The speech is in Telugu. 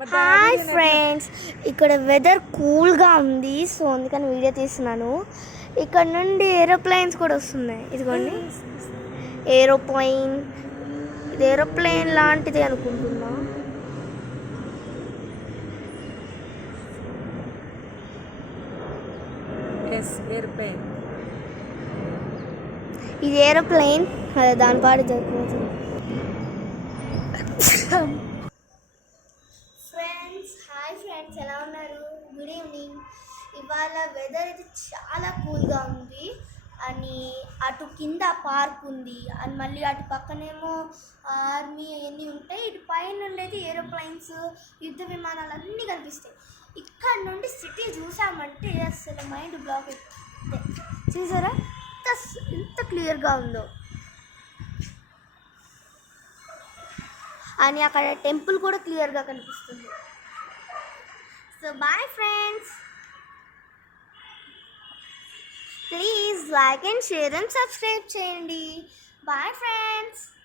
హాయ్ ఫ్రెండ్స్ ఇక్కడ వెదర్ కూల్గా ఉంది సో అందుకని వీడియో తీస్తున్నాను. ఇక్కడ నుండి ఏరోప్లేన్స్ కూడా వస్తున్నాయి. ఇదిగోండి. ఏరోప్లైన్ ఇది ఏరోప్లేన్ లాంటిది అనుకుంటున్నా. ఇది ఏరోప్లేన్ అదే దాని పాటు జరుగుతుంది ఫ్రెండ్స్ హాయ్ ఫ్రెండ్స్ ఎలా ఉన్నారు గుడ్ ఈవినింగ్ ఇవాళ వెదర్ అయితే చాలా కూల్గా ఉంది. అని అటు కింద పార్క్ ఉంది. అని మళ్ళీ అటు పక్కనేమో ఆర్మీ అవన్నీ ఉంటాయి. ఇటు పైన ఉండేది ఏరోప్లైన్స్ యుద్ధ విమానాలు అన్నీ కనిపిస్తాయి. ఇక్కడ నుండి సిటీ చూసామంటే అసలు మైండ్ బ్లాక్ అయిపోతుంది చూసారా? ఎంత ఎంత క్లియర్గా ఉందో. అని అక్కడ టెంపుల్ కూడా క్లియర్గా కనిపిస్తుంది. So bye friends please like and share and subscribe చేయండి బాయ్ ఫ్రెండ్స్